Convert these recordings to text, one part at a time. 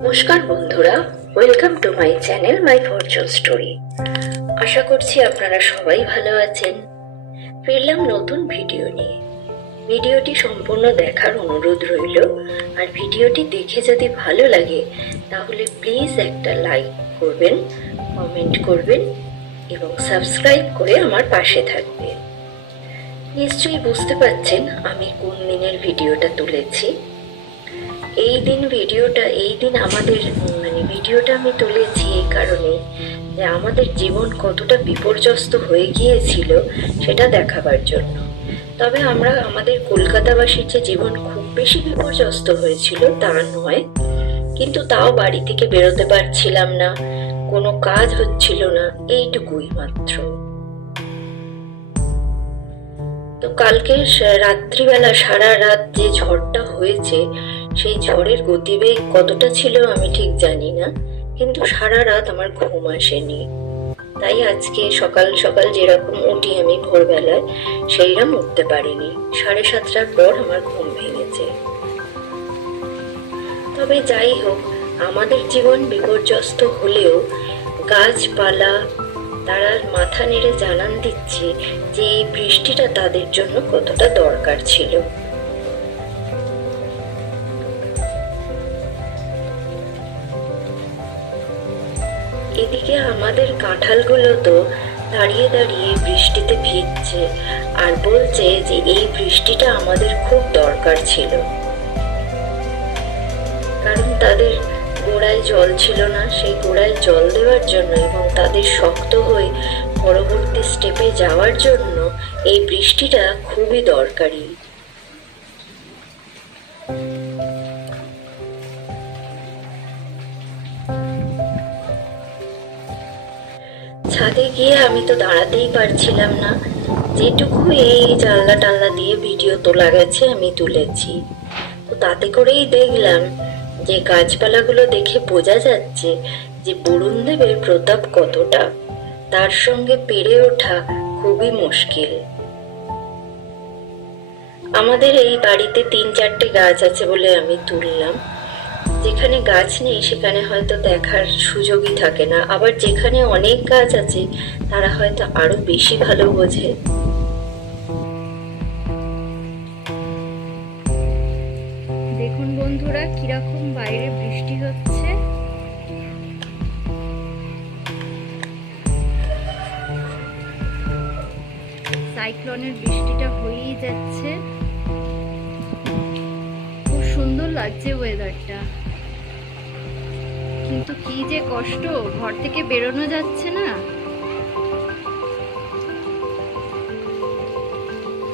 নমস্কার বন্ধুরা, welcome to my channel my fortune story. আশা করছি আপনারা সবাই ভালো আছেন। ফিরলাম নতুন ভিডিও নিয়ে। ভিডিওটি সম্পূর্ণ দেখার অনুরোধ রইল। আর ভিডিওটি দেখে যদি ভালো লাগে তাহলে প্লিজ একটা লাইক করবেন, কমেন্ট করবেন এবং সাবস্ক্রাইব করে আমার পাশে থাকবেন। নিশ্চয়ই বুঝতে পারছেন আমি কোন দিনের ভিডিওটা তুলেছি। এই দিন আমাদের ভিডিওটা আমি তুলেছি এই কারণে যে আমাদের জীবন কতটা বিপর্যস্ত হয়ে গিয়েছিল সেটা দেখাবার জন্য। তবে আমাদের কলকাতাবাসীর যে জীবন খুব বেশি বিপর্যস্ত হয়েছিল তা নয়, কিন্তু তাও বাড়ি থেকে বেরোতে পারছিলাম না, কোনো কাজ হচ্ছিল না, এইটুকুই মাত্র। তো কালকে রাত্রিবেলা সারা রাত যে ঝড়টা হয়েছে সেই ঝড়ের গতিবেগ কতটা ছিল আমি ঠিক জানি না, কিন্তু সারা রাত আমার ঘুম আসেনি। তাই আজকে সকাল সকাল যেরকম উঠি আমি ভোরবেলায়, সেইরকম উঠতে পারিনি। 7:30টার পর আমার ঘুম ভেঙেছে। তবে যাই হোক, আমাদের জীবন বিপর্যস্ত হলেও গাছপালা তারা মাথা নেড়ে জানান দিচ্ছে যে এই বৃষ্টিটা তাদের জন্য কতটা দরকার ছিল। এদিকে আমাদের কাঁঠালগুলো তো দাঁড়িয়ে দাঁড়িয়ে বৃষ্টিতে ভিজছে আর বলছে যে এই বৃষ্টিটা আমাদের খুব দরকার ছিল, কারণ তাদের গোড়ায় জল ছিল না। সেই গোড়ায় জল দেওয়ার জন্য এবং তাদের শক্ত হয়ে পরবর্তী স্টেপে যাওয়ার জন্য এই বৃষ্টিটা খুবই দরকারি। ছাদে গিয়ে আমি তো দাঁড়াতেই পারছিলাম না। যেটুকু এই জানলা টাল্লা দিয়ে ভিডিও তোলা গেছে আমি তুলেছি। তো তাতে করেই দেখলাম যে গাছপালাগুলো দেখে বোঝা যাচ্ছে যে বরুণদেবের প্রতাপ কতটা, তার সঙ্গে পেরে ওঠা খুবই মুশকিল। আমাদের এই বাড়িতে 3-4টে গাছ আছে বলে আমি তুললাম। যেখানে গাছ নেই সেখানে হয়তো দেখার সুযোগই থাকে না, আবার যেখানে অনেক গাছ আছে তারা হয়তো আরো বেশি ভালো বোঝে। দেখুন বন্ধুরা কিরকম বাইরে বৃষ্টি হচ্ছে। সাইক্লোনের বৃষ্টিটা হয়েই যাচ্ছে। খুব সুন্দর লাগছে ওয়েদারটা, কিন্তু কি যে কষ্ট, ঘর থেকে বেরোনো যাচ্ছে না।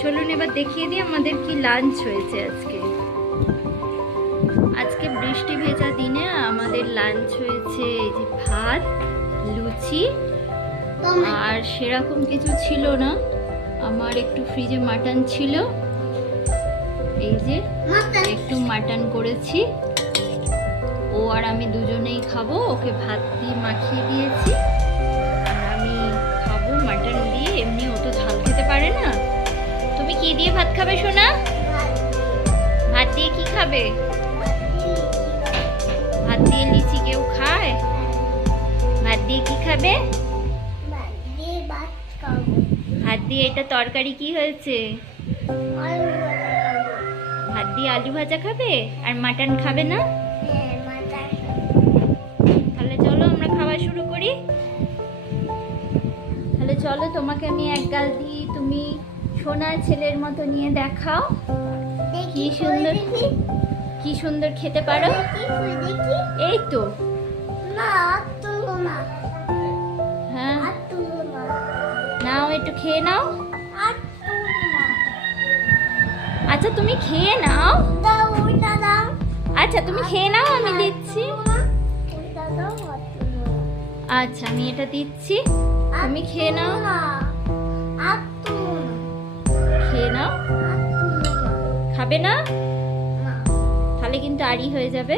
চলুন এবার দেখিয়ে দিই আমাদের কি লাঞ্চ হয়েছে আজকে বৃষ্টি ভেজা দিনে আমাদের লাঞ্চ হয়েছে এই যে ভাত, লুচি, আর সেরকম কিছু ছিল না। আমার একটু ফ্রিজে মাটন ছিল, এই যে একটু মাটন করেছি। ও আর আমি দুজনেই খাবো। ওকে ভাত দিয়ে মাখিয়ে দিয়েছি আর আমি খাবো মাটন দিয়ে। এমনি ও তো ঝাল খেতে পারে না। তুমি কি দিয়ে ভাত খাবে সোনা? ভাত দিয়ে কি খাবে? ভাত দিয়ে লিচি কেউ খায়? ভাত দিয়ে কি খাবে? ভাত দিয়ে এটা তরকারি কি হয়েছে? ভাত দিয়ে আলু ভাজা খাবে আর মাটন খাবে না? তাহলে চলো আমরা খাওয়া শুরু করি। তাহলে চলো তোমাকে আমি এক গাল দিই, তুমি সোনা ছেলের মতো নিয়ে দেখাও কি সুন্দর খেতে পারো। এই তো হ্যাঁ, নাও একটু খেয়ে নাও। আচ্ছা তুমি খেয়ে নাও। আচ্ছা তুমি খেয়ে নাও, আমি দিচ্ছি। আচ্ছা আমি এটা দিচ্ছি, তুমি খেয়ে নাও। খেয়ে নাও। খাবে না? তাহলে কিন্তু আড়ি হয়ে যাবে।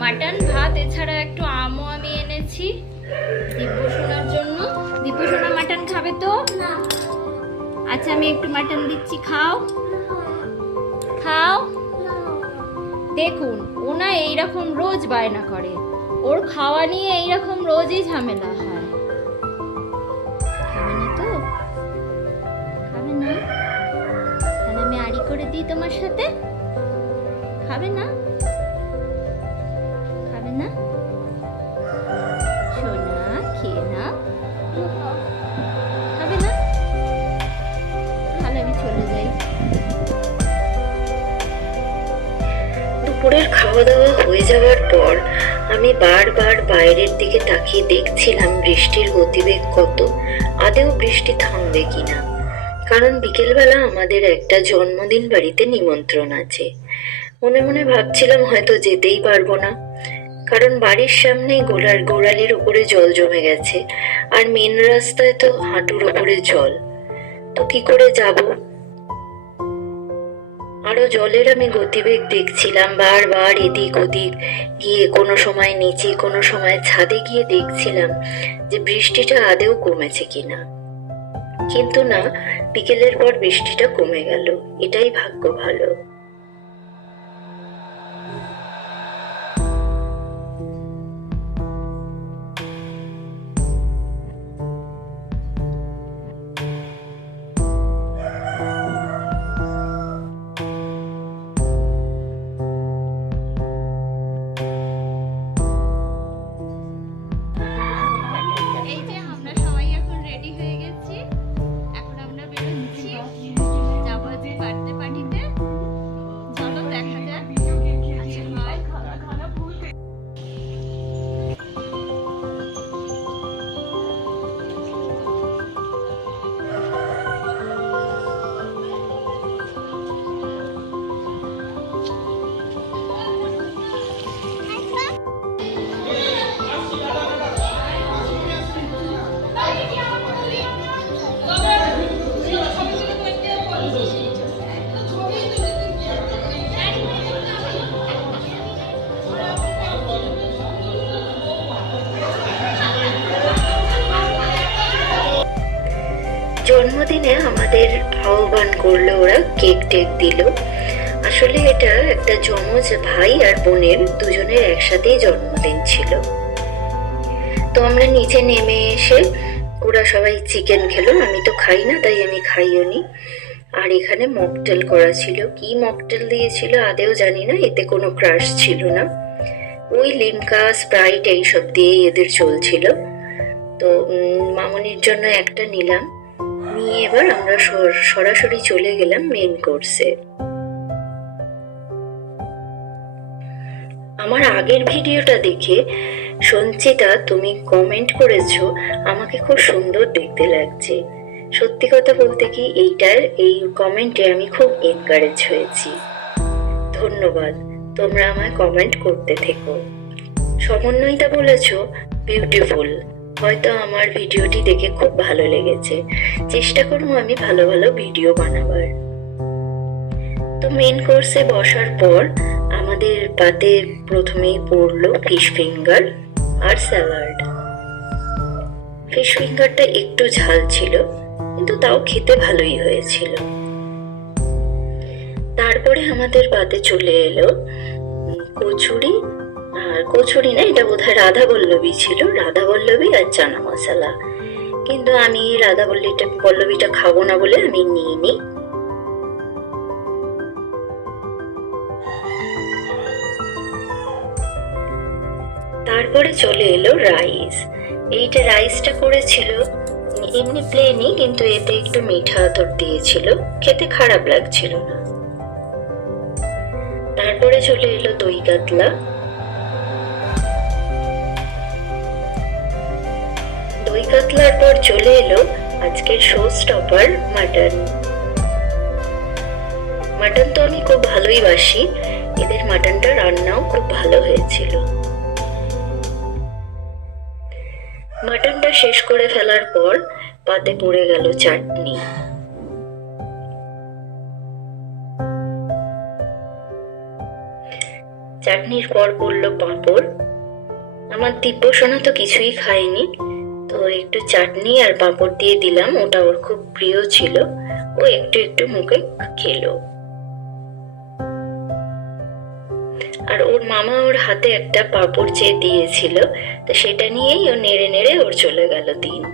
মাটন ভাত এছাড়া একটু আমও আমি এনেছি দিব্য শোনার জন্য। দীপু সোনা মাটন খাবে তো? আচ্ছা আমি একটু মাটন দিচ্ছি, খাও খাও। দেখুন ও না এইরকম রোজ বায়না করে, ওর খাওয়া নিয়ে এইরকম রোজই ঝামেলা হয়। খাবে না তো? খাবে না? তাহলে আমি আড়ি করে দিই তোমার সাথে। খাবে না? খাবে না? সোনা খেয়ে না। খাবে না? তাহলে আমি চলে যাই। দুপুরের খাওয়া দাওয়া হয়ে যাওয়ার পর আমি বারবার বাইরের দিকে তাকিয়ে দেখছিলাম বৃষ্টির গতিবেগ কত, আদেও বৃষ্টি থামবে কিনা। কারণ বিকেলবেলা আমাদের একটা জন্মদিন বাড়িতে নিমন্ত্রণ আছে। মনে মনে ভাবছিলাম হয়তো যেতেই পারবো না, কারণ বাড়ির সামনে গোড়ালির উপরে জল জমে গেছে, আর মেন রাস্তায় তো হাঁটুর উপরে জল। তো কি করে যাব? আরো জলের আমি গতিবেগ দেখছিলাম, বারবার এদিক ওদিক গিয়ে কোনো সময় নিচে কোনো সময় ছাদে গিয়ে দেখছিলাম যে বৃষ্টিটা আদেও কমেছে কিনা। কিন্তু না, বিকেলের পর বৃষ্টিটা কমে গেল, এটাই ভাগ্য ভালো। এই যে আমরা সবাই এখন রেডি হয়ে গেছি, এখন আমরা বেরোচ্ছি, যাবো যে বার্থডে পার্টিতে। চলো দেখা যাক। আচ্ছা, হয়। জন্মদিনে আমাদের আহ্বান করলো, ওরা কেক টেক দিল। আসলে এটা একটা যমজ ভাই আর বোনের দুজনের একসাথেই জন্মদিন ছিল। তো আমরা নিচে নেমে এসে ওরা সবাই চিকেন খেলো, আমি তো খাই না তাই আমি খাইও নি। আর এখানে মকটেল করা ছিল, কি মকটেল দিয়েছিল আদেও জানি না, এতে কোনো ক্রাশ ছিল না। ওই লিমকা স্প্রাইট এইসব দিয়ে এদের চলছিল। তো মামনির জন্য একটা নিলাম, নিয়ে এবার আমরা সরাসরি চলে গেলাম মেন কোর্সে। আমার আগের ভিডিওটা দেখে সঞ্চিতা তুমি কমেন্ট করেছো আমাকে খুব সুন্দর দেখতে লাগছে। সত্যি কথা বলতে কি এই কমেন্টে আমি খুব এনকারেজ হয়েছি। ধন্যবাদ, তোমরা আমায় কমেন্ট করতে থেকো। সমন্বয়িতা বলেছো বিউটিফুল, হয়তো আমার ভিডিওটি দেখে খুব ভালো লেগেছে। চেষ্টা করবো আমি ভালো ভালো ভিডিও বানাবার। তো মেন কোর্সে বসার পর আমাদের পাতে প্রথমেই পড়লো ফিশ ফিঙ্গার আর স্যালাড। ফিশ ফিঙ্গারটা একটু ঝাল ছিল, কিন্তু তাও খেতে ভালোই হয়েছিল। তারপরে আমাদের পাতে চলে এলো কচুরি, আর কচুরি না, এটা বোধহয় রাধা বল্লভী ছিল, রাধা বল্লভী আর চানা মশলা। কিন্তু আমি রাধা বল্লভীটা খাবো না বলে আমি নিইনি। তারপরে চলে এলো রাইস। এইটা রাইসটা করেছিল এমনি প্লেনই, কিন্তু এতে একটু মিঠা আতর দিয়েছিল, খেতে খারাপ লাগছিল না। তারপরে চলে এলো দই কাতলা। দই কাতলার পর চলে এলো আজকের শো স্টপার মাটন। মাটন তো আমি খুব ভালোই বাসি, এদের মাটনটা রান্নাও খুব ভালো হয়েছিল। মাটনটা শেষ করে ফেলার পর পাতে পড়ে গেল চাটনি। চাটনির পর পড়লো পাঁপড়। আমার দিব্যসোনা তো কিছুই খায়নি, তো একটু চাটনি আর পাঁপড় দিয়ে দিলাম, ওটা ওর খুব প্রিয় ছিল। ও একটু একটু মুখে খেলো। আর ওর মামা ওর হাতে একটা পাঁপড় চেয়ে দিয়েছিল, তো সেটা নিয়েই ও নেড়ে নেড়ে ওর চলে গেল দিন।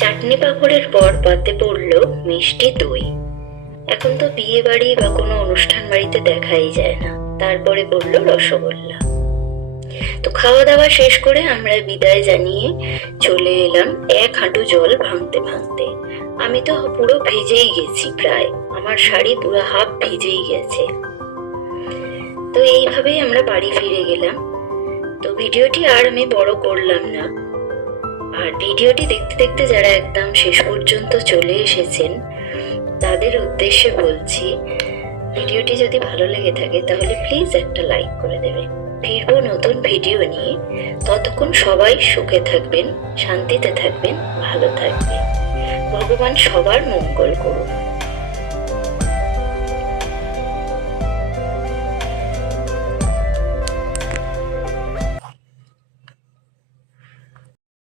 চাটনি পাঁপড়ের পর পাতে পড়লো মিষ্টি দই। এখন তো বিয়ে বাড়ি বা কোনো অনুষ্ঠান বাড়িতে দেখাই যায় না। তারপরে পড়লো রসগোল্লা। তো খাওয়া দাওয়া শেষ করে আমরা বিদায় জানিয়ে চলে এলাম এক হাঁটু জল ভাঙতে ভাঙতে। আমি তো পুরো ভিজেই গেছি, প্রায় আমার শাড়ি পুরো হাফ ভিজেই গেছে। তো এইভাবেই আমরা বাড়ি ফিরে গেলাম। তো ভিডিওটি আর আমি বড় করলাম না। আর ভিডিওটি দেখতে দেখতে যারা একদম শেষ পর্যন্ত চলে এসেছেন তাদের উদ্দেশ্যে বলছি, ভিডিওটি যদি ভালো লেগে থাকে তাহলে প্লিজ একটা লাইক করে দেবেন। ফিরবো নতুন ভিডিও নিয়ে। ততক্ষণ সবাই সুখে থাকবেন, শান্তিতে থাকবেন, ভালো থাকবেন। ভগবান সবার মঙ্গল করুন।